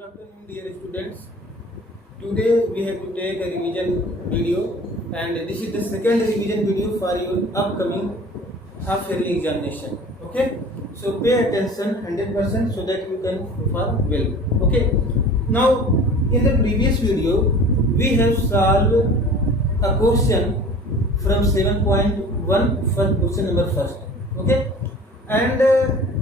Good afternoon, dear students. Today we have to take a revision video, and this is the second revision video for your upcoming half yearly examination. Okay, so pay attention 100% so that you can perform well. Okay, now in the previous video we have solved a question from 7.1 for question number first. Okay, and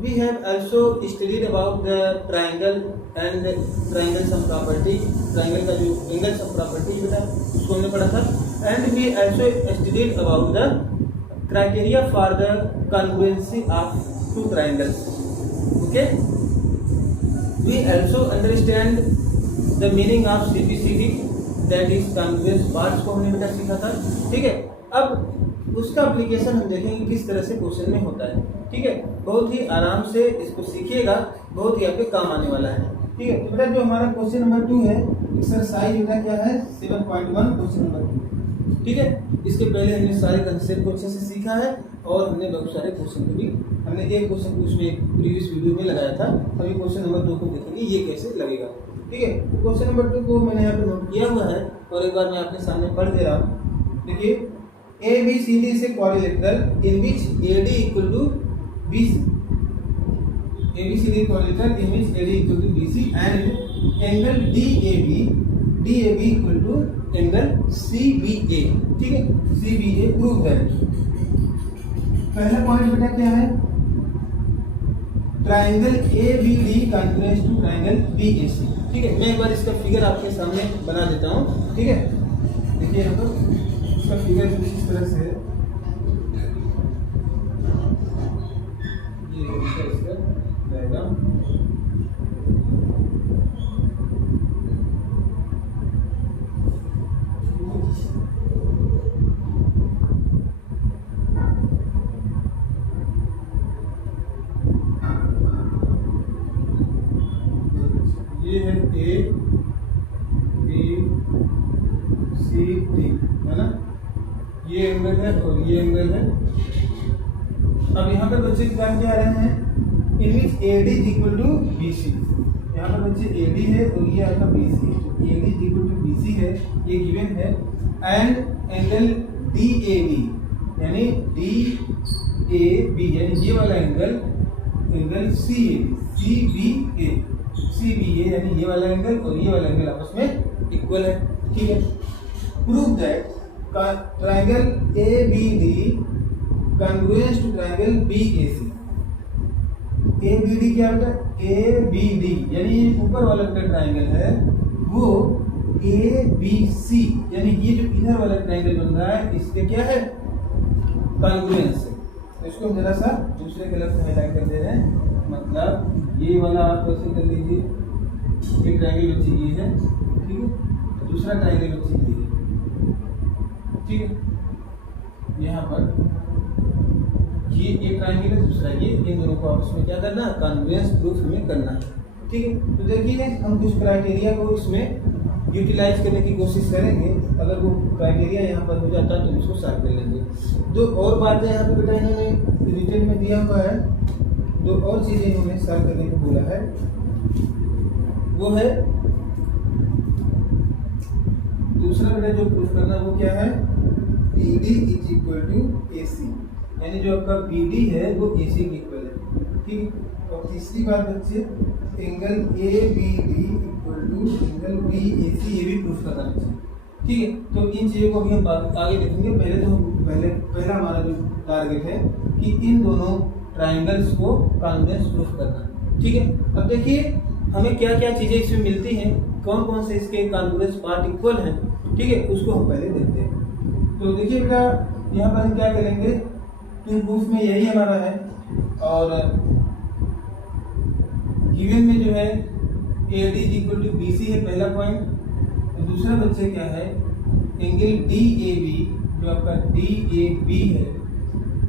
we have also studied about the triangle and triangle sum property. Triangle का जो angle sum property बेटा उसको हमने पढ़ा था. And we also studied about the criteria for the congruency of two triangles. Okay, we also understand the meaning of CPCT, that is congruence parts को हमने बेटा सीखा था. ठीक है, अब उसका एप्लीकेशन हम देखेंगे किस तरह से क्वेश्चन में होता है. ठीक है, बहुत ही आराम से इसको सीखिएगा, बहुत ही आपके काम आने वाला है. ठीक है, तो बेटा जो हमारा क्वेश्चन नंबर 2 है, एक्सरसाइज बेटा क्या है 7.1 क्वेश्चन नंबर 2. ठीक है, इसके पहले हमने सारे कंसेप्ट को अच्छे से सीखा है और हमने बहुत सारे क्वेश्चन को भी हमने एक क्वेश्चन को उसमें प्रीवियस वीडियो में लगाया था. अभी क्वेश्चन नंबर 2 को देखेंगे ये कैसे लगेगा. ठीक है, क्वेश्चन नंबर 2 को मैंने यहाँ पे नोट किया हुआ है और एक बार मैं आपके सामने पढ़ दे रहा हूँ. देखिए, ABCD is a quadrilateral in which AD equal to BC. ABCD quadrilateral in which AD equal to BC and angle DAB equal to angle CBA. ठीक है, CBA प्रूव है. पहला पॉइंट बेटा क्या है, triangle ABD congruence to triangle BAC. ठीक है, मैं एक बार इसका फिगर आपके सामने बना देता हूँ. ठीक है, देखिए यहाँ पर इसका फिगर कुछ इस तरह से है. ये इसका रहेगा. ये है A B C D, है ना. ये एंगल है और ये एंगल है. अब यहाँ पर बच्चे क्या क्या आ रहे हैं, in which AD is equal to BC. यहाँ पर बच्चे AD है और ये आपका BC है. AD is equal to BC है, ये गिवन है. एंड एंगल DAB यानी DAB यानी ये वाला एंगल CBA यानी ये वाला एंगल और ये वाला एंगल आपस में इक्वल है. ठीक है, prove that triangle ABD congruence to triangle BAC. ABD क्या बेटा, ABD यानी ऊपर वाला ट्राइंगल है वो ABC यानी ये जो इधर वाला ट्राइंगल बन रहा है इसके क्या है, कॉन्ग्रुएंस है. इसको जरा सा दूसरे कलर से हाईलाइट कर दे रहे हैं. मतलब ये वाला आप ऐसे कर लीजिए, एक ट्राइंगल बच्चे ये है. ठीक है, दूसरा ट्राइंगल बच्चे ये है. ठीक है, यहाँ पर ये एक ट्राइंगल है, दूसरा ये, इन दोनों को आपस में क्या करना है, कॉन्ग्रुएंस प्रूफ हमें करना है. ठीक है, तो देखिए हम कुछ क्राइटेरिया को इसमें यूटिलाइज करने की कोशिश करेंगे. अगर वो क्राइटेरिया यहाँ पर हो जाता है तो उसको सॉल्व कर लेंगे. दो और बातें यहाँ पे बेटा इन्होंने रिटर्न में दिया हुआ है, दो और चीजें इन्होंने सॉल्व करने को बोला है. वो है दूसरा बेटा जो प्रूफ करना वो क्या है, BD is equal to AC यानी जो आपका BD है वो AC के इक्वल है. ठीक है, और तीसरी बात बच्चे angle ABD equal to angle BAC, ये भी प्रूफ करना बच्चे. ठीक है, तो इन चीज़ों को भी हम आगे देखेंगे. पहला हमारा जो टारगेट है कि इन दोनों ट्राइंगल्स को कॉन्ग्रुएंस प्रूफ करना. ठीक है, अब देखिए हमें क्या क्या चीज़ें इसमें मिलती हैं, कौन कौन से इसके कॉन्ग्रुएंस पार्ट इक्वल हैं. ठीक है, उसको हम पहले देखते हैं. तो देखिए बेटा यहाँ पर हम क्या करेंगे, टू प्रूफ में यही हमारा है. और गिवन में जो है AD is equal to BC है पहला पॉइंट. तो दूसरा बच्चे क्या है, एंगल DAB जो आपका DAB है.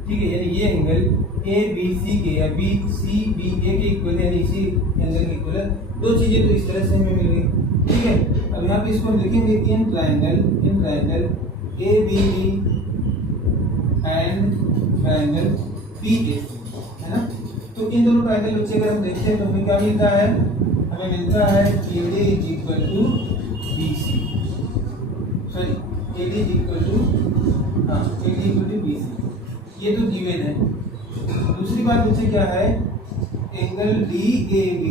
ठीक है, यानी ये एंगल ABC के या BCBA के इक्वल है, यानी इसी एंगल के इक्वल है. दो चीजें तो इस तरह से हमें मिल गई. ठीक है, अब यहाँ पे इसको लिखेंगे in triangle ABD and triangle BAC, है ना. तो इन दोनों ट्राइंगल बच्चे अगर हम देखते हैं तो हमें क्या मिलता है, हमें मिलता है AD is equal to BC, sorry AD is equal to BC, ये तो गिवन है। दूसरी बात बच्चे क्या है, angle DAB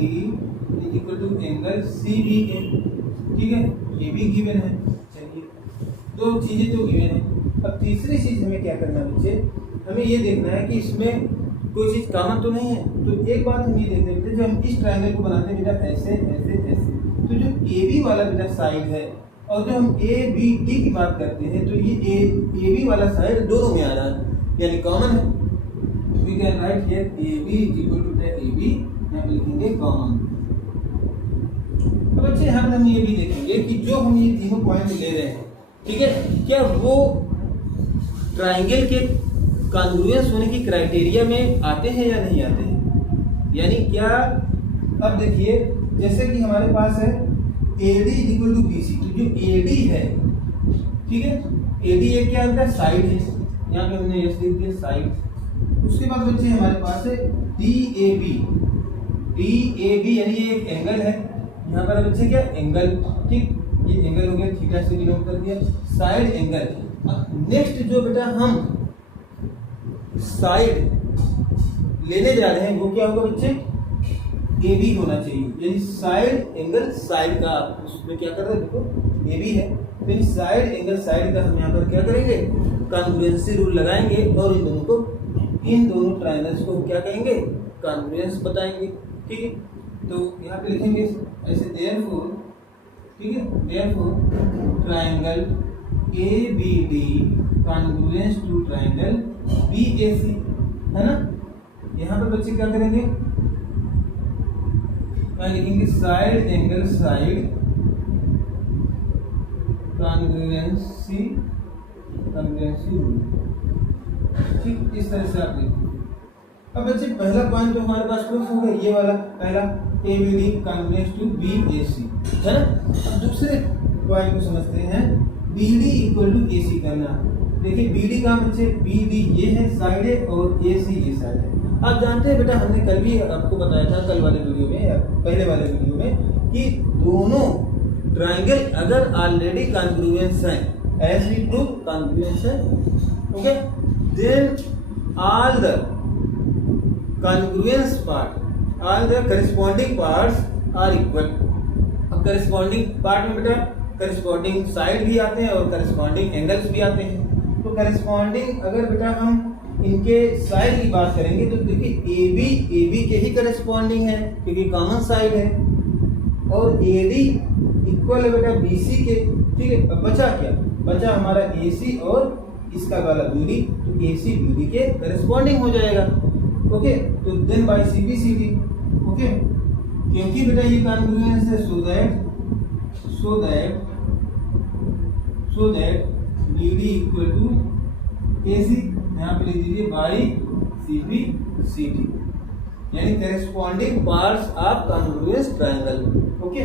is equal to angle CBA, ठीक है, ये भी गिवन है। चलिए, दो चीजें तो गिवन है। अब तीसरी चीज हमें क्या करना है बच्चे, हमें ये देखना है कि इसमें कोई चीज कॉमन तो नहीं है। तो एक बात हम ये देखते हैं, जब हम इस ट्रायंगल को बनाते हैं बेटा ऐसे ऐसे ऐसे, तो जो AB वाला बेटा साइड है और जो हम ABD की बात करते हैं तो ये AB वाला साइड दोनों में आ रहा है, यानी कॉमन है। We can write here AB is equal to AB, यहाँ पे लिखेंगे कॉमन। अब बच्चे हम ये भी देखेंगे कि जो हम ये तीनों पॉइंट ले रहे हैं, ठीक है, क्या वो ट्रायंगल के कॉन्ग्रुएंस होने की क्राइटेरिया में आते हैं या नहीं आते हैं, यानी क्या। अब देखिए, जैसे कि हमारे पास है AD is equal to BC, तो जो AD है, ठीक है, AD एक क्या होता है, साइड है, यहाँ पे हमने यस लिख दिया साइड। उसके बाद बच्चे हमारे पास है DAB यानी ये एक एंगल है, यहाँ पर बच्चे क्या एंगल, ठीक, ये एंगल हो गया, थीटा से डिनोट कर दिया, साइड एंगल। अब नेक्स्ट जो बेटा हम साइड लेने जा रहे हैं वो क्या होगा बच्चे, AB होना चाहिए, यानी साइड एंगल साइड का, उसमें क्या कर रहे हैं देखो AB है, फिर साइड एंगल साइड का हम यहाँ पर क्या करेंगे, कॉन्ग्रुएंसी रूल लगाएंगे और इन दोनों ट्रायंगल्स को क्या कहेंगे, कॉन्ग्रुएंस बताएंगे, ठीक है। तो यहाँ पे लिखेंगे ऐसे, देयरफॉर, ठीक है, therefore triangle ABD congruence to triangle BAC, है ना। यहाँ पर बच्चे क्या करेंगे, लिखेंगे side angle side congruency rule, ठीक, इस तरह से आप लिखेंगे। अब बच्चे पहला पॉइंट तो हमारे पास प्रूफ हो गया, ये वाला पहला ABD कॉन्ग्रुएंस टू BAC, है ना। अब दूसरे पॉइंट को समझते हैं, BD इक्वल टू AC करना। देखिए BD का बच्चे, BD ये है साइड है और AC ये साइड है। आप जानते हैं बेटा, हमने कल भी आपको बताया था, कल वाले वीडियो में या पहले वाले वीडियो में, कि दोनों ट्रायंगल अगर ऑलरेडी कॉन्ग्रुएंस है, एज वी प्रूव कॉन्ग्रुएंस है, okay, then all the congruence part, all the corresponding parts are equal. अब करेस्पॉन्डिंग पार्ट में बेटा करेस्पॉन्डिंग साइड भी आते हैं और करेस्पॉन्डिंग एंगल्स भी आते हैं। तो करेस्पॉन्डिंग अगर बेटा हम इनके साइड की बात करेंगे तो देखिए AB के ही करेस्पॉन्डिंग है क्योंकि कॉमन साइड है, और AD इक्वल है बेटा BC के, ठीक है। अब बचा क्या, बचा हमारा AC और इसका वाला BD, तो AC BD के करेस्पॉन्डिंग हो जाएगा, ओके। तो देन बाय CBCD, ओके, क्योंकि बेटा ये कॉन्ग्रुएंस है, so that BD equal to AC, यहाँ पे लिख दीजिए बाई CBCD, यानी corresponding parts of congruence triangle, okay.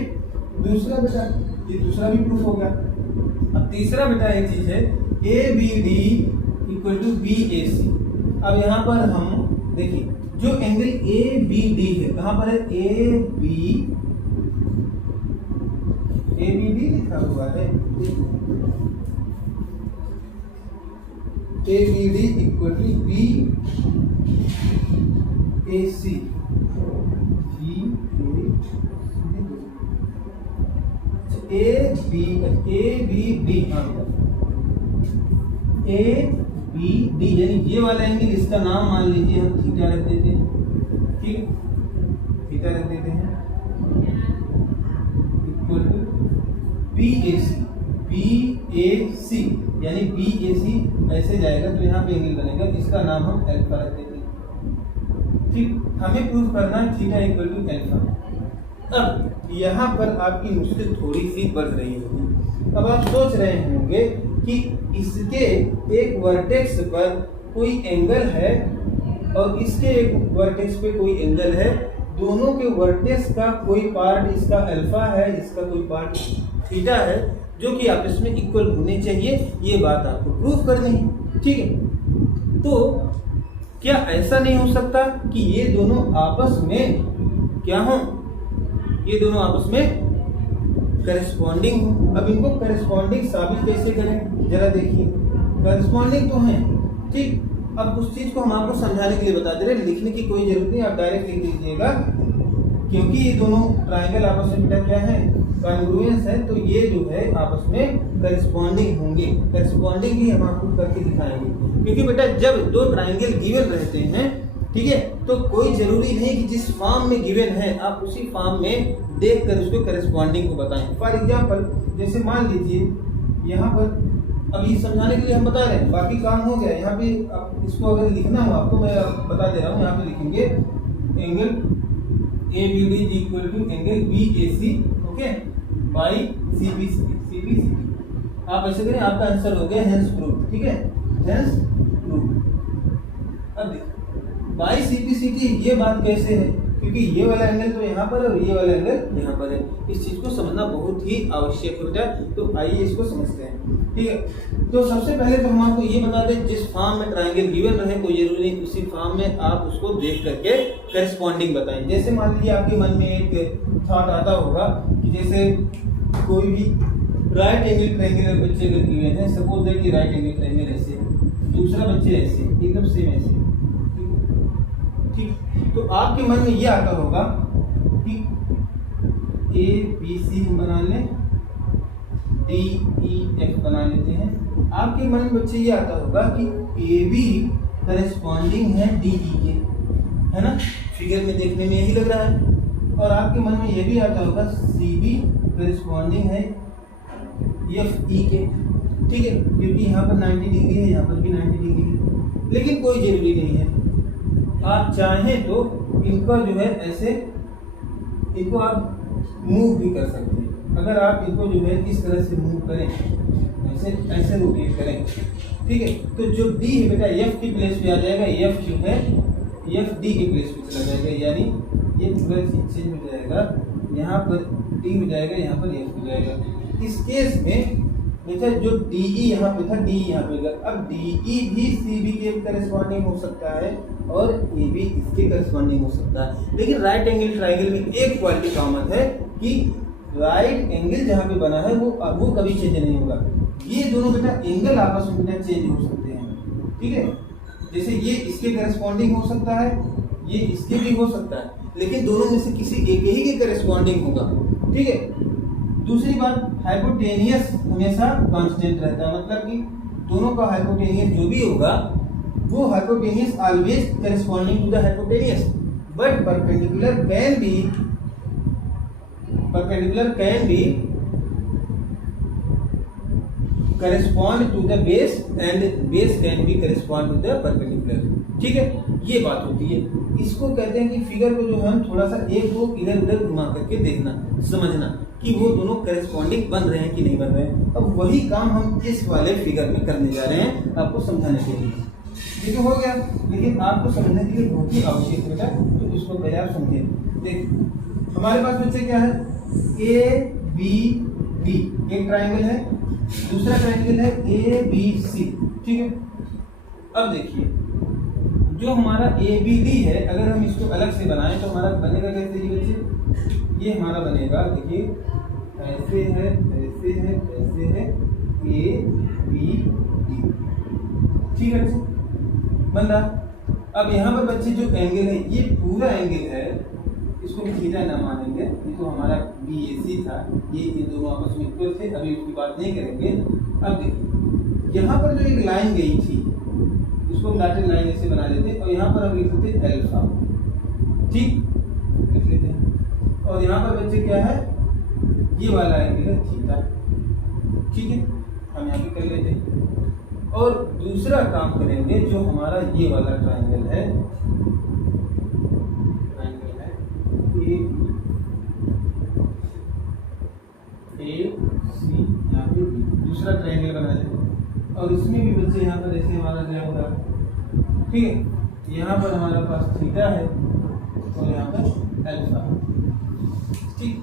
दूसरा बेटा, ये दूसरा भी प्रूफ हो गया। अब तीसरा बेटा एक चीज है ABD इक्वल टू BAC। अब यहाँ पर हम देखिए जो एंगल ABD है, कहाँ पर है, ABD लिखा हुआ है, ABD equal to BAC, ABD यानी ये वाला एंगल, इसका नाम मान लीजिए हम थीटा रख देते हैं, ठीक, थीटा रख देते हैं, इक्वल टू BAC यानी BAC ऐसे जाएगा तो यहाँ पे एंगल बनेगा, इसका नाम हम अल्फा रख देते हैं, ठीक। हमें प्रूफ करना है थीटा इक्वल टू अल्फा। अब यहाँ पर आपकी मुश्किल थोड़ी सी बढ़ रही होगी। अब आप सोच रहे होंगे कि इसके एक वर्टेक्स पर कोई एंगल है और इसके एक वर्टेक्स पे कोई एंगल है, दोनों के वर्टेक्स का कोई पार्ट इसका अल्फा है, इसका कोई पार्ट थीटा है, जो कि आपस में इक्वल होने चाहिए। ये बात आपको प्रूफ करनी है, ठीक है। तो क्या ऐसा नहीं हो सकता कि ये दोनों आपस में क्या हो, ये दोनों आपस में करेस्पॉन्डिंग हो। अब इनको करेस्पॉन्डिंग साबित कैसे करें, जरा देखिए। करेस्पॉन्डिंग तो है, ठीक। अब उस चीज को हम आपको समझाने के लिए बता दे रहे हैं, लिखने की कोई जरूरत नहीं, आप डायरेक्ट लिख लीजिएगा, क्योंकि ये दोनों ट्राइंगल आपस में बेटा क्या है, कॉन्ग्रुएंस है, तो ये जो है आपस में करेस्पॉन्डिंग होंगे। करेस्पॉन्डिंग ही हम आपको करके दिखाएंगे, क्योंकि बेटा जब दो ट्राइंगल गिवन रहते हैं, ठीक है, तो कोई जरूरी नहीं कि जिस फॉर्म में गिवन है आप उसी फॉर्म में देखकर उसको करेस्पॉन्डिंग को बताएं। फॉर एग्जांपल, जैसे मान लीजिए यहाँ पर, अभी समझाने के लिए हम बता रहे हैं, बाकी काम हो गया। यहाँ पे आप इसको अगर लिखना हो आपको, मैं बता दे रहा हूँ, यहाँ पे लिखेंगे angle ABD is equal to angle BAC, okay, by CBCD। आप ऐसे करें, आपका आंसर हो गया हेंस प्रूफ, ठीक है, हेंस प्रूफ। अब देखिए बाई CBCD ये बात कैसे है, क्योंकि ये वाला एंगल तो यहाँ पर है और ये वाला एंगल यहाँ पर है। इस चीज को समझना बहुत ही आवश्यक हो जाए, तो आइए इसको समझते हैं, ठीक है। तो सबसे पहले तो हम आपको ये बता दें, जिस फॉर्म में ट्राइंगल गिवन रहे कोई जरूरी नहीं उसी फॉर्म में आप उसको देख करके करेस्पॉन्डिंग बताएं। जैसे मान लीजिए आपके मन में एक थॉट आता होगा कि जैसे कोई भी राइट एंगल ट्राइंगल बच्चे अगर गिवन है, सपोज दैट कि राइट एंगल ट्राइंगल ऐसे, दूसरा बच्चे ऐसे, एकदम सेम ऐसे, ठीक। तो आपके मन में ये आता होगा कि ABC हम बना लें, DEF बना लेते हैं। आपके मन में बच्चे ये आता होगा कि AB करेस्पॉन्डिंग है DE के, है ना, फिगर में देखने में यही लग रहा है। और आपके मन में ये भी आता होगा CB करेस्पॉन्डिंग है FE के, ठीक है, क्योंकि यहाँ पर 90 डिग्री है, यहाँ पर भी 90 डिग्री है। लेकिन कोई जरूरी नहीं है, आप चाहें तो इनका जो है ऐसे, इनको आप मूव भी कर सकते हैं। अगर आप इनको जो है इस तरह से मूव करें, ऐसे ऐसे रोटेट करें, ठीक है, तो जो D है बेटा F की प्लेस पे आ जाएगा, F जो है F D की प्लेस पे चला जाएगा, यानी ये पूरा चीज चेंज हो जाएगा, यहाँ पर D हो जाएगा, यहाँ पर F हो जाएगा। इस केस में बेटा जो DE यहाँ पे था, DE यहाँ पे, अब DE भी CB के करेस्पॉन्डिंग हो सकता है और AB इसके करेस्पॉन्डिंग हो सकता है। लेकिन राइट एंगल ट्राइंगल में एक क्वालिटी कॉमन है कि राइट एंगल जहाँ पे बना है वो कभी चेंज नहीं होगा। ये दोनों बेटा एंगल आपस में बेटा चेंज हो सकते हैं, ठीक है। जैसे ये इसके करेस्पॉन्डिंग हो सकता है, ये इसके भी हो सकता है, लेकिन दोनों में से किसी एक ही के करेस्पॉन्डिंग होगा, ठीक है। दूसरी बात, हाइपोटेनियस हमेशा कांस्टेंट रहता है, मतलब कि दोनों का हाइपोटेनियस जो भी होगा वो hypotenuse always corresponding to the hypotenuse, but perpendicular can be correspond to the base and base can be correspond to the perpendicular, ठीक है। ये बात होती है, इसको कहते हैं कि फिगर को जो है थोड़ा सा एक को इधर उधर घुमा करके देखना, समझना कि वो दोनों करेस्पॉन्डिंग बन रहे हैं कि नहीं बन रहे हैं। अब वही काम हम इस वाले फिगर में करने जा रहे हैं आपको समझाने के लिए। ये तो हो गया, लेकिन आपको समझने के लिए बहुत ही आवश्यक बेटा, तो इसको पहले आप समझिए। देखिए हमारे पास बच्चे क्या है, ABD एक ट्राइंगल है, दूसरा ट्राइंगल है ABC, ठीक है। अब देखिए जो हमारा ABD है, अगर हम इसको अलग से बनाएं तो हमारा बनेगा कैसे ये बच्चे, ये हमारा बनेगा, देखिए ऐसे है, ऐसे है, ऐसे है, ABD, ठीक है बन रहा। अब यहाँ पर बच्चे जो एंगल है, ये पूरा एंगल है, इसको थीटा ना मानेंगे, ये तो हमारा BAC था, ये दोनों आपस में इक्वल थे, अभी उसकी बात नहीं करेंगे। अब देखिए यहाँ पर जो एक लाइन गई थी, इसको हम डॉटेड लाइन ऐसे बना लेते हैं, और यहाँ पर हम लिख लेते हैं अल्फा, ठीक, लिख लेते हैं। और यहाँ पर बच्चे क्या है, ये वाला एंगल है थीटा, ठीक है, हम यहाँ पे कर लेते हैं। और दूसरा काम करेंगे, जो हमारा ये वाला ट्राइंगल है AC, यहाँ पे दूसरा ट्राइंगल बना लें, और इसमें भी बच्चे यहाँ पर ऐसे हमारा जाएगा, ठीक है। यहाँ पर हमारे पास थीटा है और यहाँ पर अल्फा, ठीक।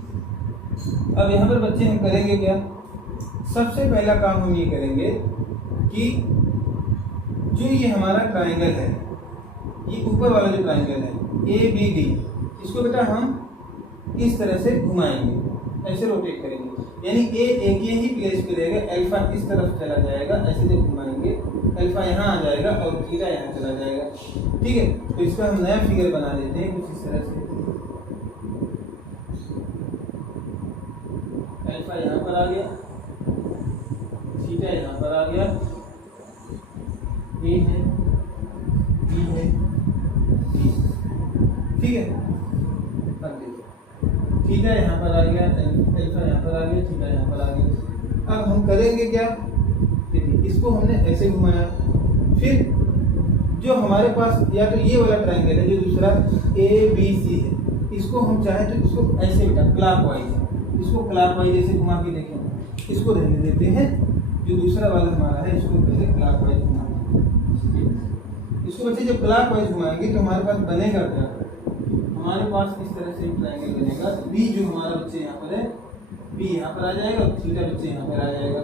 अब यहाँ पर बच्चे हम करेंगे क्या, सबसे पहला काम हम ये करेंगे कि जो ये हमारा ट्राइंगल है, ये ऊपर वाला जो ट्राइंगल है ABD, इसको बेटा हम इस तरह से घुमाएंगे, ऐसे रोटेट करेंगे, यानी ए एक ही प्लेस पे रहेगा, अल्फा इस तरफ चला जाएगा, ऐसे जब घुमाएंगे अल्फा यहाँ आ जाएगा और थीटा यहाँ चला जाएगा। ठीक है, तो इसका हम नया फिगर बना लेते हैं कुछ इस तरह से। अल्फा यहाँ पर आ गया, थीटा यहाँ पर आ गया, ए है, बी है, सी। ठीक है, अब देखिए थीटा यहाँ पर आ गया, अल्फा यहाँ पर आ गया, थीटा यहाँ पर आ गया। अब हम करेंगे क्या, देखिए इसको हमने ऐसे घुमाया, फिर जो हमारे पास या तो ये वाला ट्रायंगल है जो दूसरा ए बी सी है, इसको हम चाहे तो इसको ऐसे बेटा क्लॉकवाइज, इसको क्लॉकवाइज ऐसे घुमा के देखें, इसको रहने देते हैं, जो दूसरा वाला हमारा है इसको पहले क्लॉकवाइज घुमाएंगे। इसको बच्चे जब क्लॉकवाइज घुमाएंगे तो हमारे पास बनेगा क्या, हमारे पास इस तरह से ट्रायंगल बनेगा। बी जो हमारा बच्चे यहाँ पर है, बी यहाँ पर आ जाएगा और थीटा बच्चे यहाँ पर आ जाएगा,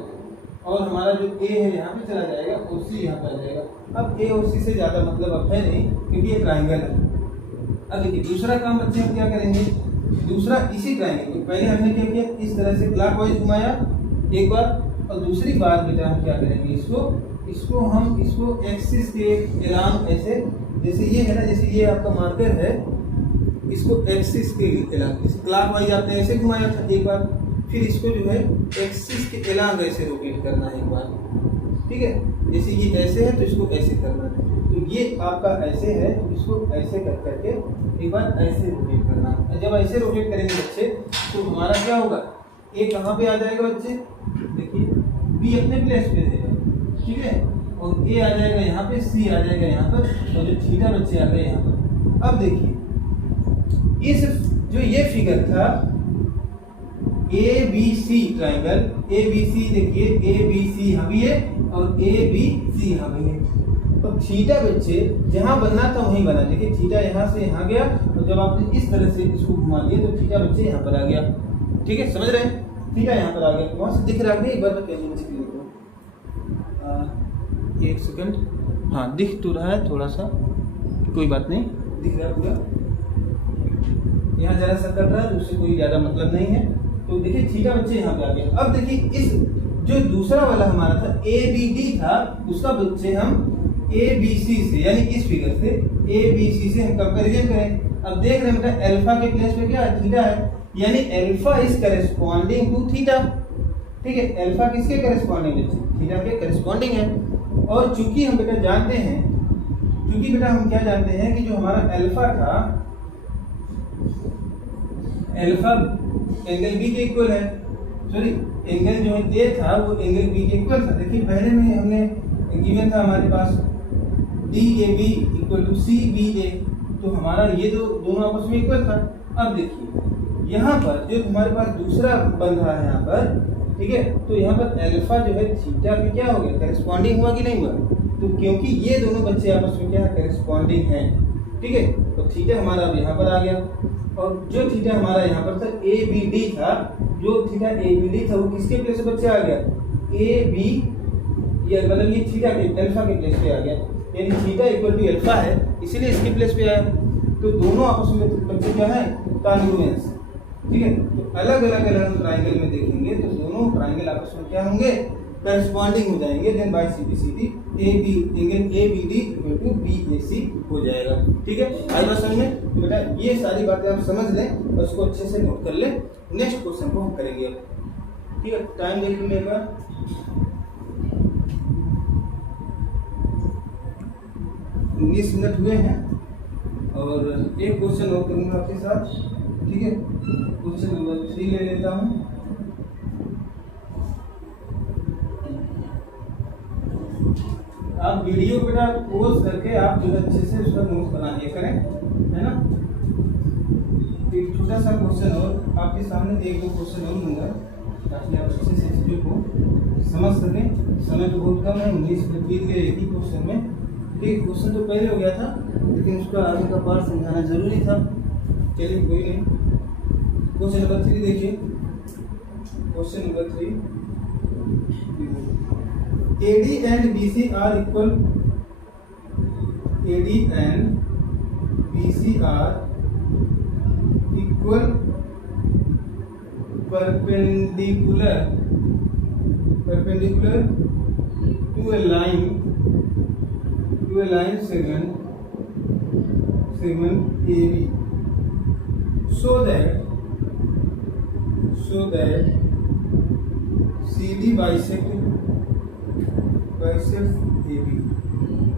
और हमारा जो ए है यहाँ पे चला जाएगा और सी यहाँ पर आ जाएगा। अब ए और सी से ज़्यादा मतलब अब है नहीं क्योंकि ये ट्रायंगल है। अब देखिए दूसरा काम बच्चे हम क्या करेंगे, दूसरा इसी ट्रायंगल को पहले हमने क्या किया, इस तरह से क्लॉकवाइज घुमाया एक बार, और दूसरी बार बेटा हम क्या करेंगे, इसको एक्सिस के एलांग ऐसे, जैसे ये है ना, जैसे ये आपका मार्कर है, इसको एक्सिस के एलांग क्लॉकवाइज आपने ऐसे घुमाया था एक बार, फिर इसको जो है एक्सिस के एलांग ऐसे रोटेट करना है एक बार। ठीक है, जैसे ये ऐसे है तो इसको ऐसे करना है, तो ये आपका ऐसे है तो इसको ऐसे कर करके एक बार ऐसे रोटेट करना है। जब ऐसे रोटेट करेंगे बच्चे तो हमारा क्या होगा, ए कहाँ पे आ जाएगा बच्चे, देखिए बी अपने प्लेस पे है, ठीक है, और ए आ जाएगा यहाँ पे, सी आ जाएगा यहाँ पर, और जो थीटा बच्चे आ गए यहाँ पर। अब देखिए इस जो ये फिगर था A B C triangle, A B C, देखिए ए बी सी यहाँ भी है और ए बी सी यहाँ भी है, तो थीटा बच्चे जहाँ बनना था वहीं बना। देखिए थीटा यहाँ से यहाँ गया, तो जब आपने इस तरह से इसको घुमा दिया तो थीटा बच्चे यहाँ पर आ गया। ठीक है, समझ रहे हैं, थीटा यहाँ पर आ गया, वहाँ से दिख रहा है एक बार मैं कैसे बच्चे लिखो, एक सेकंड, हाँ दिख तो रहा है थोड़ा सा, कोई बात नहीं, दिख रहा है पूरा, यहाँ जरा सा कट रहा है, उससे कोई ज़्यादा मतलब नहीं है। तो देखिए थीटा बच्चे यहाँ पे आ गया। अब देखिए इस जो दूसरा वाला हमारा था ए बी डी था, उसका बच्चे हम ए बी सी से, यानी इस फिगर से ए बी सी से हम कंपेरिजन करें। अब देख रहे हैं बेटा अल्फा के प्लेस पे क्या है, थीटा है, यानी alpha is corresponding to theta. ठीक है, अल्फा किसके करेस्पॉन्डिंग बच्चे, थीटा के करेस्पॉन्डिंग है। और चूंकि हम बेटा जानते हैं, क्योंकि बेटा हम क्या जानते हैं कि जो हमारा अल्फा था, अल्फा एंगल बी के इक्वल है, सॉरी एंगल जो है ए था वो एंगल बी के इक्वल था। देखिए पहले में हमने गिवन था हमारे पास D A B equal to C B A, तो हमारा ये दोनों आपस में इक्वल था। अब देखिए यहाँ पर जो हमारे पास दूसरा बन रहा है यहाँ पर, ठीक है, तो यहाँ पर अल्फा जो है थीटा पे क्या हो गया, करेस्पॉन्डिंग हुआ कि नहीं हुआ, तो क्योंकि ये दोनों बच्चे आपस में क्या है, करेस्पॉन्डिंग है। ठीक है, तो थीटा हमारा अब यहाँ पर आ गया, और जो थीटा हमारा यहाँ पर था ए बी डी था, जो थीटा ए बी डी था वो किसके प्लेस पे बच्चे आ गया, ए बी, ये मतलब ये थीटा के अल्फा के प्लेस पे आ गया, यानी थीटा इक्वल टू अल्फा है, इसीलिए इसके प्लेस पे आया। तो दोनों आपस में बच्चे क्या है, कॉन्ग्रुएंस। ठीक है, तो अलग अलग ट्रायंगल में देखेंगे तो दोनों ट्रायंगल आपस में क्या होंगे, करस्पॉन्डिंग हो जाएंगे, then by simplicity A B angle A B D equal to B A C हो जाएगा। ठीक है, आई बात समझ में, तो बेटा ये सारी बातें आप समझ लें और उसको अच्छे से नोट कर लें। नेक्स्ट क्वेश्चन को हम करेंगे अब। ठीक है, टाइम देख लीजिए एक बार, 19 मिनट हुए हैं, और एक क्वेश्चन और करूंगा आपके साथ। ठीक है, क्वेश्चन नंबर 3 ले लेता हूँ। आप वीडियो बेटा पोज करके आप जो अच्छे से उसका नोट्स बना लिया करें, है ना। एक छोटा सा क्वेश्चन और आपके सामने, एक दो क्वेश्चन और लूँगा ताकि आप अच्छे से चीज़ों को समझ सकें। समय तो बहुत कम है, 19 मिनट बीत गए एक ही क्वेश्चन में। ठीक, क्वेश्चन तो पहले हो गया था लेकिन उसका आगे का पार्ट समझाना जरूरी था। चलिए कोई नहीं, क्वेश्चन नंबर 3 देखिए। Question number 3, AD and BC are equal. AD and BC are equal perpendicular to a line segment AB, so that CD bisect AB।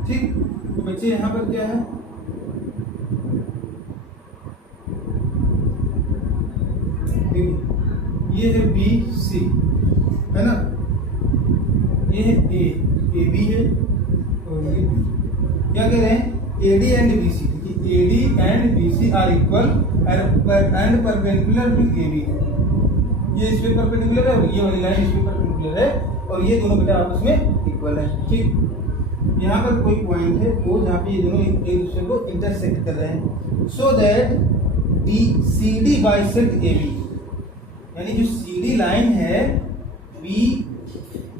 ठीक, तो बच्चे यहाँ पर क्या है, ये है BC है ना, ये है AB है और ये B। क्या कह रहे हैं, AD and BC, AD and BC are equal and perpendicular to AB। ये इस पे परपेंडिकुलर है और ये वाली लाइन इस पे परपेंडिकुलर है और ये दोनों बेटा आपस में इक्वल है। ठीक, यहाँ पर कोई पॉइंट है वो जहाँ पे ये दोनों एक दूसरे को इंटरसेक्ट कर रहे हैं, सो दैट CD बाइसेक्ट AB, यानी जो CD लाइन है B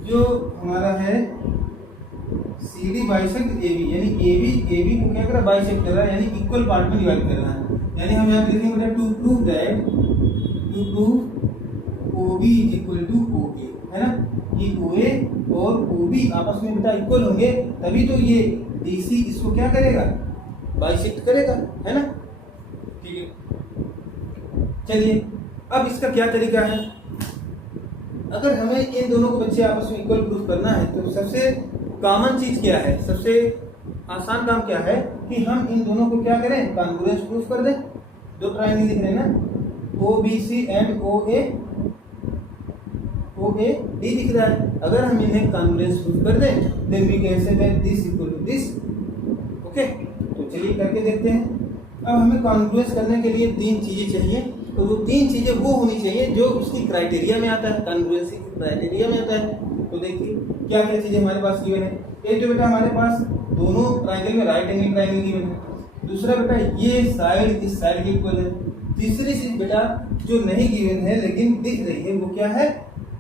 जो हमारा है CD बाइसेक्ट AB, यानी AB को क्या कर रहा है, बाइसेक्ट कर रहा है, यानी इक्वल पार्ट में डिवाइड कर रहा है। यानी हम यहाँ पे लिखेंगे बेटा to prove OB is equal to OA, है ना, ये OA और OB आपस में बेटा इक्वल होंगे, तभी तो ये DC इसको क्या करेगा, बाइसेक्ट करेगा, है ना। ठीक है, चलिए अब इसका क्या तरीका है। अगर हमें इन दोनों को बच्चे आपस में इक्वल प्रूफ करना है तो सबसे कॉमन चीज क्या है, सबसे आसान काम क्या है कि हम इन दोनों को क्या करें, कॉन्ग्रुएंस प्रूफ कर दें। दो ट्रायंगल दिख रहे हैं ना, OBC एंड OAD दिख रहा है, अगर हम इन्हें कॉन्ग्रुएंस प्रूफ कर दें then we can say that this equal to this. Okay, तो चलिए करके देखते हैं। अब हमें कॉन्ग्रुएंस करने के लिए तीन चीजें चाहिए, तो वो तीन चीजें वो होनी चाहिए जो उसकी क्राइटेरिया में आता है, कॉन्ग्रुएंसी की क्राइटेरिया में आता है। तो देखिए क्या क्या चीजें हमारे पास गिवन है। एक तो बेटा हमारे पास दोनों ट्रायंगल में राइट एंगल ट्रायंगल गिवन है, दूसरा बेटा ये साइड इस साइड के इक्वल है, तीसरी चीज बेटा जो नहीं गिवन है लेकिन दिख रही है वो क्या है,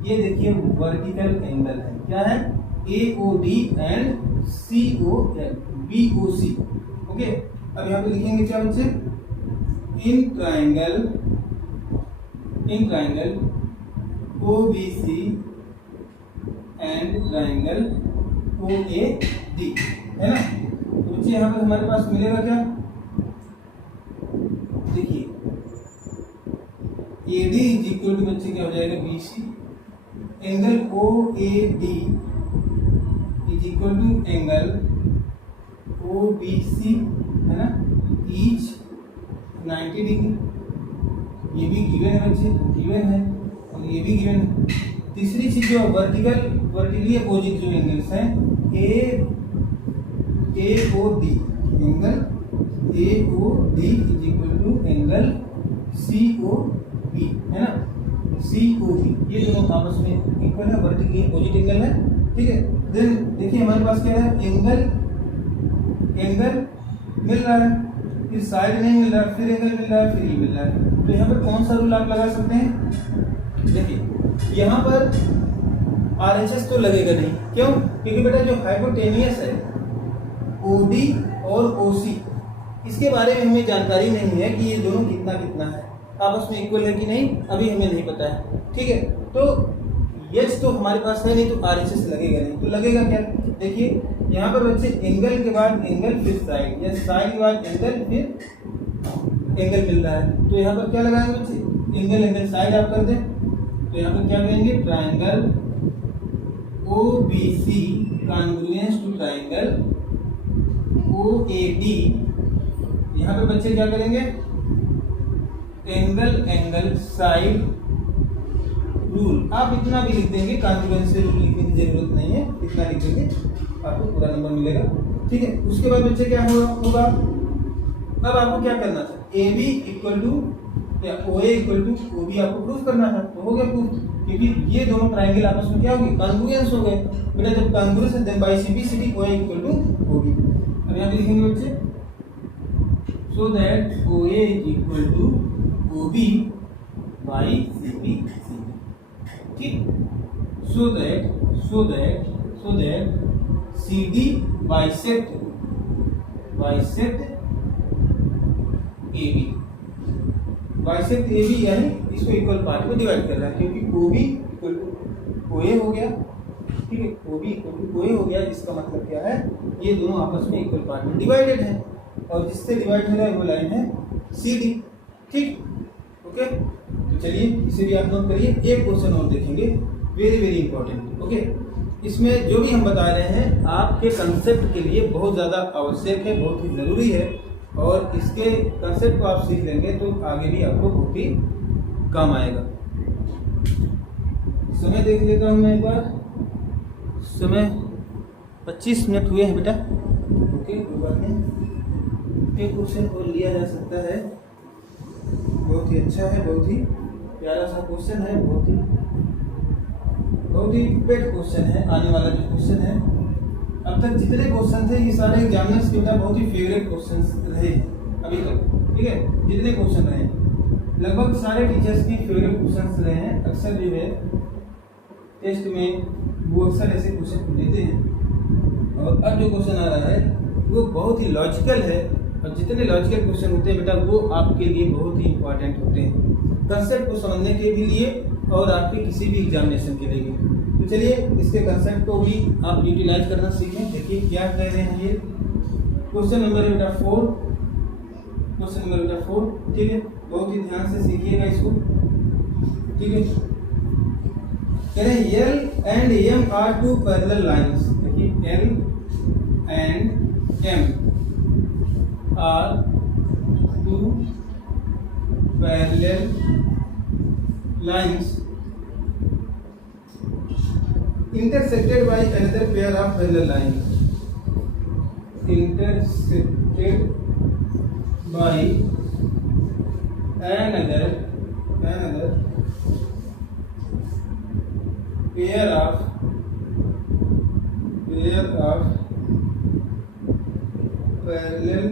ये देखिए वर्टिकल एंगल है, क्या है, AOD एंड BOC। ओके, अब यहाँ पे लिखेंगे क्या बच्चे, in triangle OBC and triangle OAD, है ना। तो बच्चे यहाँ पर हमारे पास मिलेगा क्या, देखिए AD इज इक्वल टू बच्चे क्या हो जाएगा BC, angle OAD is equal to angle OBC, है ना, ईच 90 डिग्री। ये भी गिवन है बच्चे, गिवन है और ये भी गिवन है। तीसरी चीज जो वर्टिकली अपोजिट जो एंगल्स हैं AOD, angle AOD is equal to angle COB, है ना, COB, ये दोनों आपस में इक्वल है, वर्टिकली अपोजिट एंगल है। ठीक है, देन देखिए हमारे पास क्या है, एंगल मिल रहा है, फिर साइड नहीं मिल रहा है, फिर एंगल मिल रहा है, फिर ये मिल रहा है। तो यहाँ पर कौन सा रूल आप लगा सकते हैं, देखिए यहाँ पर RHS तो लगेगा नहीं, क्यों, क्योंकि बेटा जो हाइपोटेनियस है OD और OC इसके बारे में हमें जानकारी नहीं है कि ये दोनों कितना कितना है, आपस में इक्वल है कि नहीं अभी हमें नहीं पता है। ठीक है, तो यस तो हमारे पास है नहीं, तो RHS लगेगा नहीं, तो लगेगा क्या, देखिए यहाँ पर बच्चे एंगल के बाद एंगल फिर साइड, या साइड के बाद एंगल फिर एंगल मिल रहा है, तो यहाँ पर क्या लगाएंगे बच्चे, एंगल साइड आप कर दें, तो यहाँ पर क्या करेंगे, triangle OBC congruence to triangle OAD। यहाँ पे बच्चे क्या करेंगे, एंगल साइड रूल, आप इतना भी लिख देंगे, कॉन्ग्रुएंस रूल लिखने की जरूरत नहीं है, इतना लिख देंगे आपको पूरा नंबर मिलेगा। ठीक है, उसके बाद बच्चे क्या होगा, अब आपको क्या करना था, AB इक्वल टू या OA इक्वल टू OB आपको प्रूफ करना था, तो हो गया प्रूफ, क्योंकि ये दोनों ट्रायंगल आपस में क्या होगी, कॉन्ग्रुएंस हो गए। बेटा जब कॉन्ग्रुएंस है then by CBCD OA equal to OB। अब यहाँ पे लिखेंगे बच्चे, so that OA is equal to OB by CBCD। ठीक, so that CD bisect AB bisect A B यानी इसको इक्वल पार्ट में डिवाइड कर रहा है, क्योंकि O B equal to O A हो गया, ठीक है, O B equal to O A हो गया, जिसका मतलब क्या है, ये दोनों आपस में इक्वल पार्ट में डिवाइडेड है, और जिससे डिवाइड हो रहा है वो लाइन है सी डी, ठीक, ओके। तो चलिए इसे भी आप नोट करिए। एक क्वेश्चन और देखेंगे, वेरी वेरी इंपॉर्टेंट, ओके। इसमें जो भी हम बता रहे हैं आपके कंसेप्ट के लिए बहुत ज़्यादा आवश्यक है, बहुत ही ज़रूरी है, और इसके कंसेप्ट को आप सीख लेंगे तो आगे भी आपको बहुत ही काम आएगा। समय देख लेता हूँ मैं एक बार, समय 25 मिनट हुए हैं बेटा, ओके, कोई बात नहीं। एक क्वेश्चन और लिया जा सकता है, बहुत ही अच्छा है, बहुत ही प्यारा सा क्वेश्चन है, बहुत ही पेट क्वेश्चन है, आने वाला जो क्वेश्चन है। अब तक जितने क्वेश्चन थे ये सारे एग्जामिनर्स के बहुत ही फेवरेट क्वेश्चन रहे अभी तक, ठीक है, जितने क्वेश्चन रहे लगभग सारे टीचर्स के फेवरेट क्वेश्चन रहे हैं। अक्सर जो है टेस्ट में वो अक्सर ऐसे क्वेश्चन देते हैं, और अब जो क्वेश्चन आ रहा है वो बहुत ही लॉजिकल है, और जितने लॉजिकल क्वेश्चन होते हैं बेटा वो आपके लिए बहुत ही इंपॉर्टेंट होते हैं, कंसेप्ट को समझने के भी लिए और आपके किसी भी एग्जामिनेशन के लिए भी। तो चलिए इसके कंसेप्ट को भी आप यूटिलाइज करना सीखें। देखिए क्या कह रहे हैं ये, क्वेश्चन नंबर बेटा 4, क्वेश्चन नंबर बेटा 4, ठीक है, बहुत ही ध्यान से सीखिएगा इसको, ठीक है। कह रहे हैं L and M are two parallel lines, देखिए L and M are two parallel lines intersected by another pair of parallel lines, intersected by another pair of parallel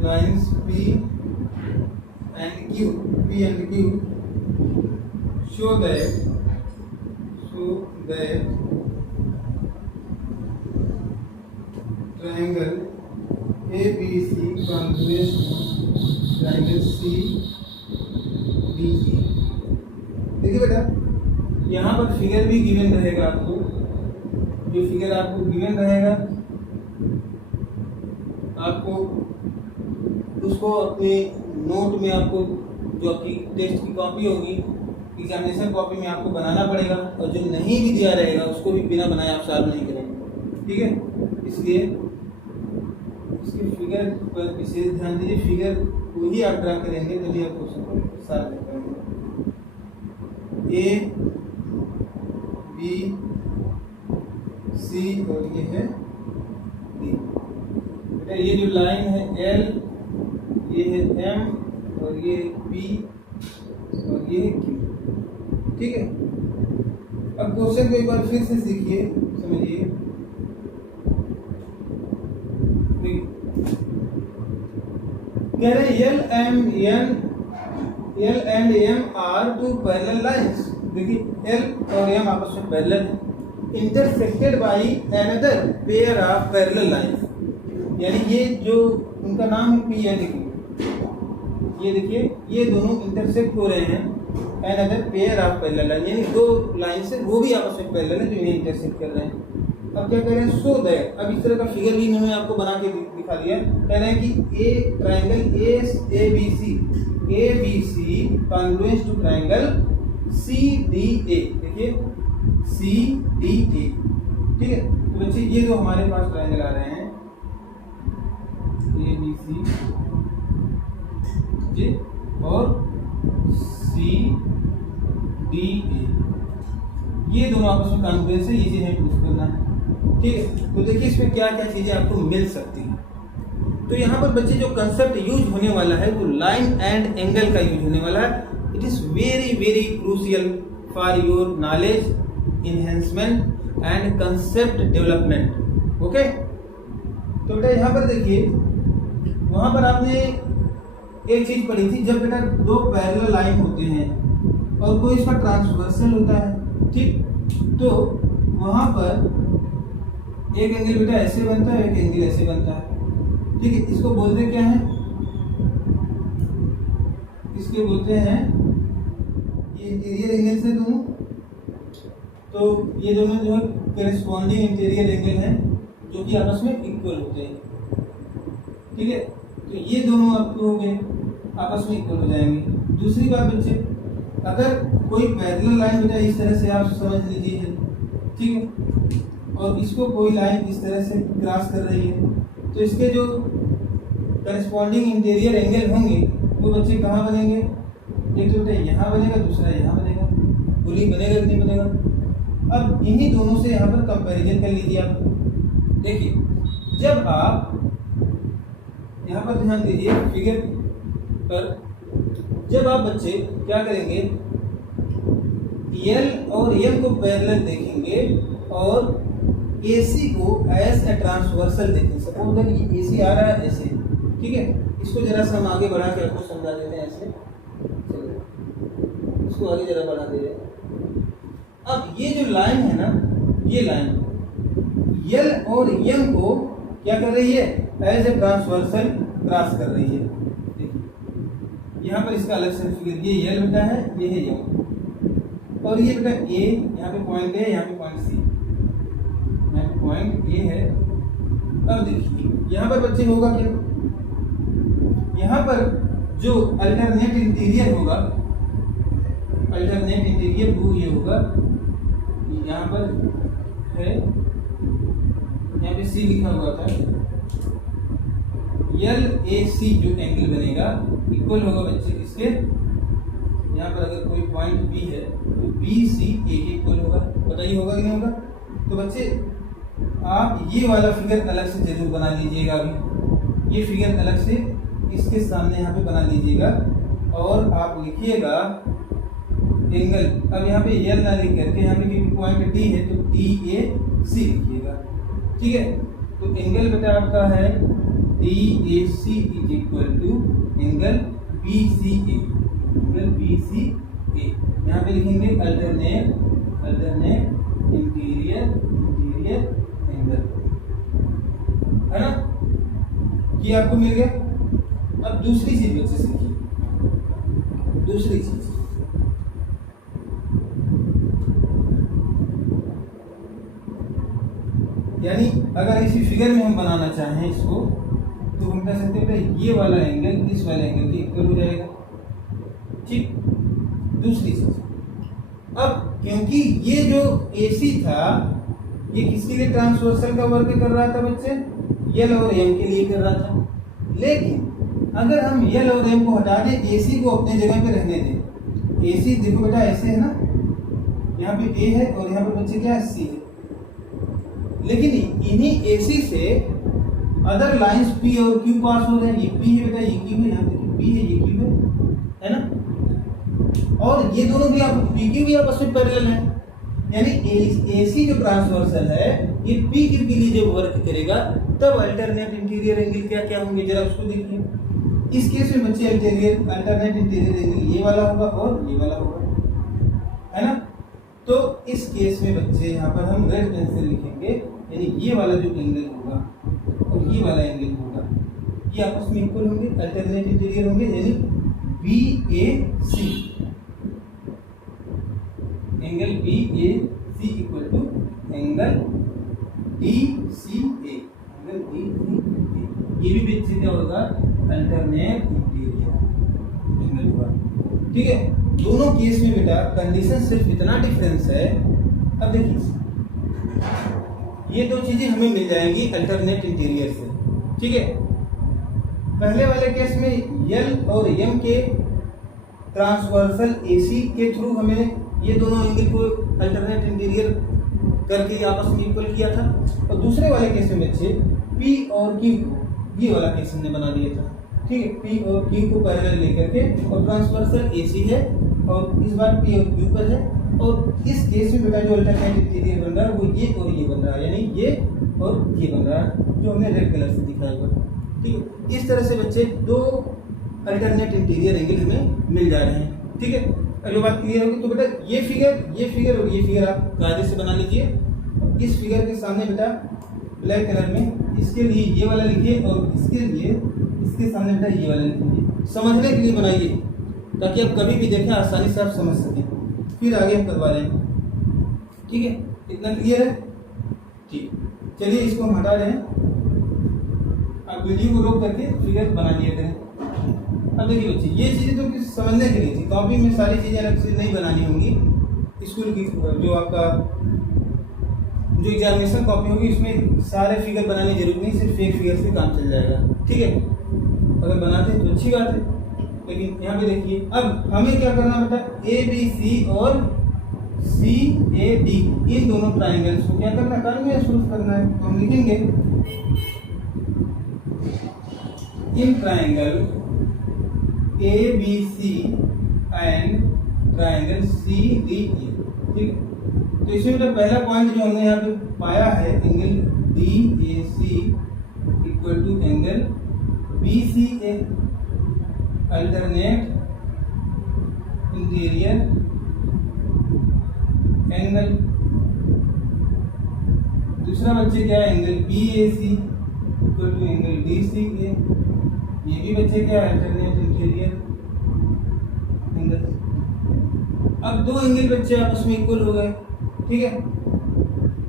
lines P and Q, show that triangle ABC congruous to triangle CDE। देखिए बेटा यहाँ पर figure भी given रहेगा आपको, जो figure आपको given रहेगा आपको उसको अपने नोट में, आपको जो आपकी टेस्ट की कॉपी होगी, एग्जामिनेशन कॉपी में आपको बनाना पड़ेगा, और जो नहीं भी दिया रहेगा उसको भी बिना बनाए आप सॉल्व नहीं करेंगे, ठीक है। इसलिए इसकी फिगर पर विशेष ध्यान दीजिए, फिगर को ही आप ड्रा करेंगे तभी आप क्वेश्चन को सॉल्व कर पाएंगे। ए बी सी और ये है डी, बेटा ये जो लाइन है एल, ये है एम, और ये पी, और ये है क्यू, ठीक है। अब क्वेश्चन को एक बार फिर से सीखिए, समझिए। कह रहे हैं L and M are two parallel lines, देखिए एल और एम आपस में पैरेलल है, intersected by another pair of parallel lines, यानी ये जो उनका नाम है पी एंड क्यू, ये देखिए ये दोनों इंटरसेक्ट हो रहे हैं another pair of parallel line, यानी दो लाइन से वो भी आपस में पैरेलल है जो इन्हें इंटरसेक्ट कर रहे हैं। अब क्या कह रहे हैं, सो दैट, अब इस तरह का फिगर भी इन्होंने आपको बना के दिखा दिया। कह रहे हैं कि a triangle A B C congruence to triangle C D A, देखिए सी डी ए, ठीक है। तो बच्चे ये जो हमारे पास ट्राइंगल आ रहे हैं ए बी सी जी और सी डी ए, ये दोनों आपस में कॉन्ग्रुएंस है, ये चीज हमें प्रूफ करना है, ठीक है। तो देखिए इसमें क्या क्या चीजें आपको मिल सकती हैं। तो यहाँ पर बच्चे जो कंसेप्ट यूज होने वाला है वो लाइन एंड एंगल का यूज होने वाला है। It is very very crucial for your knowledge enhancement and concept development, okay. तो बेटा यहाँ पर देखिए, वहां पर आपने एक चीज पढ़ी थी, जब बेटा दो पैरेलल लाइन होते हैं और कोई इसका ट्रांसवर्सल होता है, ठीक, तो वहां पर एक एंगल बेटा ऐसे बनता है, एक एंगल ऐसे बनता है, ठीक है। इसको बोलते क्या है, इसके बोलते हैं, ये इंटीरियर एंगल से दोनों, तो ये दोनों जो है करेस्पॉन्डिंग इंटीरियर एंगल हैं जो कि आपस में इक्वल होते हैं। ठीक है, तो ये दोनों आपको हो गए, आपस में इक्वल हो जाएंगे। दूसरी बात बच्चे, अगर कोई पैरेलल लाइन बेटा इस तरह से आप समझ लीजिए है, ठीक है, और इसको कोई लाइन इस तरह से क्रॉस कर रही है, तो इसके जो करेस्पॉन्डिंग इंटीरियर एंगल होंगे वो बच्चे कहाँ बनेंगे? एक तो बेटा यहाँ बनेगा, दूसरा यहाँ बनेगा। बोलिए बनेगा कि नहीं बनेगा? अब इन्हीं दोनों से यहाँ पर कंपैरिजन कर लीजिए आप। देखिए, जब आप यहाँ पर ध्यान दीजिए फिगर पर, जब आप बच्चे क्या करेंगे, एल और एम को पैरेलल देखेंगे और AC को एज ए ट्रांसवर्सल देखेंगे। सपोज दैट ये AC आ रहा है ऐसे, ठीक है, इसको जरा सा हम आगे बढ़ा के आपको समझा देते हैं ऐसे, चलिए इसको आगे जरा बढ़ा दे रहे हैं। अब ये जो लाइन है ना, ये लाइन L और M को क्या कर रही है? एज ए ट्रांसवर्सल क्रॉस कर रही है। देखिए यहाँ पर इसका अलग से फिगर, ये L बेटा है, ये है M, और ये बेटा A, यहाँ पे पॉइंट A, यहाँ पे पॉइंट C, यहाँ पे पॉइंट A है। अब देखिए यहाँ पर बच्चे होगा क्या? यहाँ पर जो अल्टरनेट इंटीरियर होगा, अल्टरनेट इंटीरियर वो ये होगा, यहाँ पर है, यहाँ पे C लिखा हुआ था, LAC जो एंगल बनेगा इक्वल होगा बच्चे किसके? यहाँ पर अगर कोई पॉइंट B है तो BCA के इक्वल होगा। बताइए होगा कि नहीं होगा? तो बच्चे आप ये वाला फिगर अलग से जरूर बना लीजिएगा। अभी ये फिगर अलग से इसके सामने यहाँ पे बना लीजिएगा और आप लिखिएगा एंगल। अब यहाँ पे L ना लिख करके यहाँ पे क्योंकि पॉइंट D है तो DAC लिखिएगा। ठीक है, तो एंगल बेटा आपका है DAC is equal to angle BCA, angle BCA। यहाँ पे लिखेंगे अल्टरनेट इंटीरियर एंगल, है ना? ये आपको मिल गया। अब दूसरी चीज बच्चे सीखिए, दूसरी चीज यानी अगर इसी फिगर में हम बनाना चाहें इसको तो हम कह सकते हैं ये वाला एंगल इस वाले एंगल के इक्वल हो जाएगा। ठीक, दूसरी चीज, अब क्योंकि ये जो AC था ये किसके लिए ट्रांसवर्सल का वर्क कर रहा था बच्चे? L और M के लिए कर रहा था। लेकिन अगर हम L और M को हटा दें, AC को अपने जगह पे रहने दें। AC देखो बेटा ऐसे है ना, यहाँ पे A है और यहाँ पे बच्चे क्या है? C है। लेकिन इन्हीं AC से अदर लाइंस P और Q पास हो रहे हैं। ये P है बेटा, ये Q है, यहाँ देखिए P है, ये Q है ना? और ये दोनों भी आप PQ भी आपस में पैरेलल है, यानी AC जो ट्रांसवर्सल है ये PQ के लिए जब वर्क करेगा तब अल्टरनेट इंटीरियर एंगल क्या क्या होंगे जरा उसको देखिए। इस केस में बच्चे अल्टरनेट इंटीरियर एंगल ये वाला होगा और ये वाला होगा, है ना? तो इस केस में बच्चे यहाँ पर हम रेड पेन से लिखेंगे, यानी ये वाला जो एंगल होगा और ये वाला एंगल होगा ये आपस में इक्वल होंगे, अल्टरनेट इंटीरियर होंगे, यानी BAC, angle BAC equal to angle DCA, angle DCA। ये भी बच्चे क्या होगा? अल्टरनेट इंटीरियर एंगल होगा। ठीक है, दोनों केस में बेटा कंडीशन सिर्फ इतना डिफरेंस है। अब देखिए ये दो चीजें हमें मिल जाएंगी अल्टरनेट इंटीरियर से। ठीक है, पहले वाले केस में L और M के ट्रांसवर्सल AC के थ्रू हमें ये दोनों एंगल को अल्टरनेट इंटीरियर करके आपस में इक्वल किया था, और दूसरे वाले केस में बच्चे P और Q को ये वाला केस हमने बना दिया था। ठीक है, P और Q को पैरेलल लेकर के और ट्रांसवर्सल AC है और इस बार P और Q पर है, और इस केस में बेटा जो अल्टरनेट इंटीरियर बन रहा है वो ये और ये बन रहा है, यानी ये और ये बन रहा है जो हमने रेड कलर से दिखाया। ठीक है, इस तरह से बच्चे दो अल्टरनेट इंटीरियर एंगल हमें मिल जा रहे हैं। ठीक है, अगली बात क्लियर होगी। तो बेटा ये फिगर और ये फिगर आप कायदे से बना लीजिए। इस फिगर के सामने बेटा ब्लैक कलर में इसके लिए ये वाला लिखिए और इसके लिए इसके सामने बेटा ये वाला लिखिए। समझने के लिए बनाइए, ताकि आप कभी भी देखें आसानी से आप समझ सकें, फिर आगे हम करवा रहे हैं। ठीक है, इतना क्लियर है? ठीक, चलिए इसको हम हटा रहे हैं। आप वीडियो को रोक करके फिगर बना लिया करें। अब देखिए बच्चे, ये चीज़ें तो समझने के लिए थी, कॉपी में सारी चीज़ें अलग से नहीं बनानी होंगी। स्कूल की जो आपका जो एग्जामिनेशन कॉपी होगी उसमें सारे फिगर बनाने की जरूरत नहीं, सिर्फ एक फिगर से काम चल जाएगा। ठीक है, अगर बनाते हैं तो अच्छी बात है। लेकिन यहाँ पे देखिए, अब हमें क्या करना बेटा, ABC और CAD इन दोनों ट्राइंगल्स को क्या करना, कंटिन्यूअस करना है। तो हम लिखेंगे in triangle ABC and triangle CDE। ठीक है, तो इसमें तो पहला पॉइंट जो हमने यहाँ पे पाया है, angle DAC equal to angle BCA, alternate interior angle. दूसरा बच्चे क्या है, angle BAC equal to angle DCA, ये भी बच्चे क्या है, अल्टरनेट इंटीरियर एंगल। अब दो एंगल बच्चे आपस में इक्वल हो गए। ठीक है,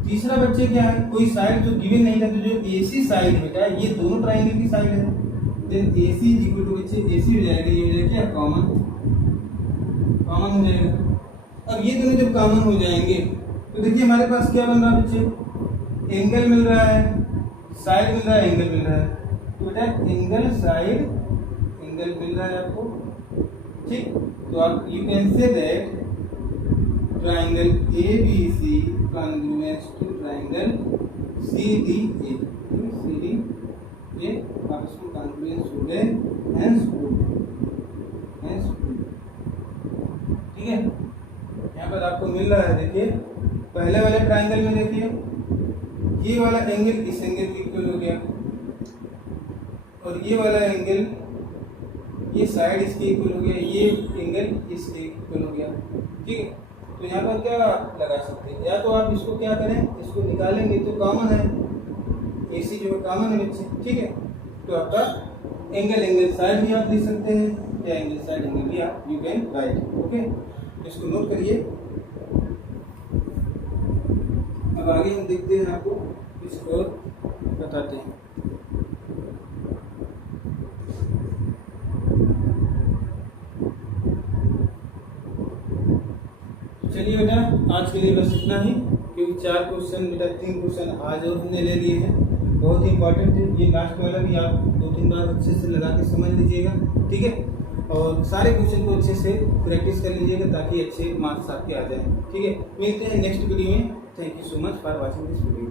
तीसरा बच्चे क्या है, कोई साइड जो गिवन नहीं था, तो जो AC साइड बेटा ये दोनों ट्राइंगल की साइड है, then AC is equal to बच्चे AC हो जाएगा, ये हो जाएगा क्या, कॉमन हो जाएगा। अब ये दोनों जब कॉमन हो जाएंगे तो देखिए हमारे पास क्या बन रहा है बच्चे, एंगल मिल रहा है, साइड मिल रहा है, एंगल मिल रहा है। तो बेटा एंगल साइड एंगल मिल रहा है आपको। ठीक, तो आप you can say that triangle ABC congruous to triangle CDA। CDA आपस में congruous हो गए, hence proof। ठीक है, यहाँ पर आपको मिल रहा है, देखिए पहले वाले ट्राइंगल में देखिए ये वाला एंगल इस एंगल के इक्वल हो गया, और ये वाला एंगल ये साइड इसके इक्वल हो गया, ये एंगल इसके इक्वल हो गया। ठीक है, तो यहाँ पर क्या लगा सकते हैं, या तो आप इसको क्या करें, इसको निकालेंगे तो कॉमन है, AC जो है कॉमन है बच्चे। ठीक है, तो आपका एंगल साइड भी आप लिख सकते हैं, या एंगल साइड एंगल भी आप यू कैन राइट। ओके, इसको नोट करिए। अब आगे हम देखते हैं, आपको कुछ और बताते हैं। चलिए बेटा, आज के लिए बस इतना ही, क्योंकि 4 क्वेश्चन बेटा 3 क्वेश्चन आज और हमने ले लिए हैं, बहुत ही इंपॉर्टेंट है। ये लास्ट वाला भी आप 2-3 बार अच्छे से लगा के समझ लीजिएगा। ठीक है, और सारे क्वेश्चन को अच्छे से प्रैक्टिस कर लीजिएगा ताकि अच्छे मार्क्स आपके आ जाएं। ठीक है, मिलते हैं नेक्स्ट वीडियो में। Thank you so much for watching this video.